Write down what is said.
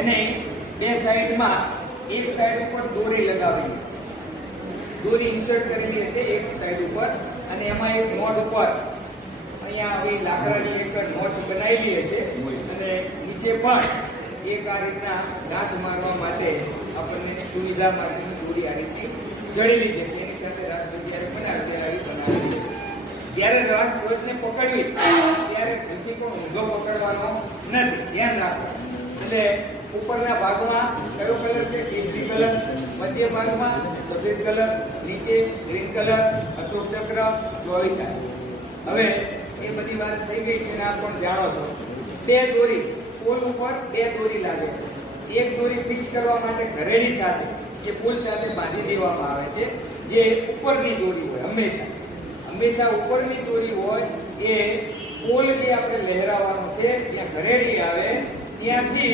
એને બે સાઈડમાં એક સાઈડ ઉપર દોરી લગાવી, દોરી ઇન્સર્ટ કરેલી હશે એક સાઈડ ઉપર, અને એમાં એક નોટ ઉપર અહીંયા આવી લાકડાની એક નોચ બનાવેલી હશે, અને નીચે પણ એક આ રીતના ગાંઠ મારવા માટે આપણને સુવિધા માટેની દોરી આ રીતની જડેલી જશે. એની સાથે રાસદોરી જ્યારે બનાવે ત્યારે બનાવેલી હશે. જ્યારે રાસદોરીને પકડવી ત્યારે બીજી પણ ઊંધો પકડવાનો નથી, ધ્યાન રાખો. એટલે ઉપરના ભાગમાં કયો કલર છે? કેસરી કલર. મધ્ય ભાગમાં સફેદ કલર, નીચે ગ્રીન કલર, અશોક ચક્ર, ચોવીસા. હવે એ બધી વાત થઈ ગઈ છે ને આપ પણ જાણો છો. બે દોરી પોલ ઉપર બે દોરી લાગે છે. એક દોરી ફિક્સ કરવા માટે ઘરેડી સાથે જે પુલ સાથે બાંધી દેવામાં આવે છે, જે ઉપરની દોરી હોય હંમેશા ઉપરની દોરી હોય એ પોલ જે આપણે લહેરાવાનો છે ત્યાં ઘરેડી આવે ત્યાંથી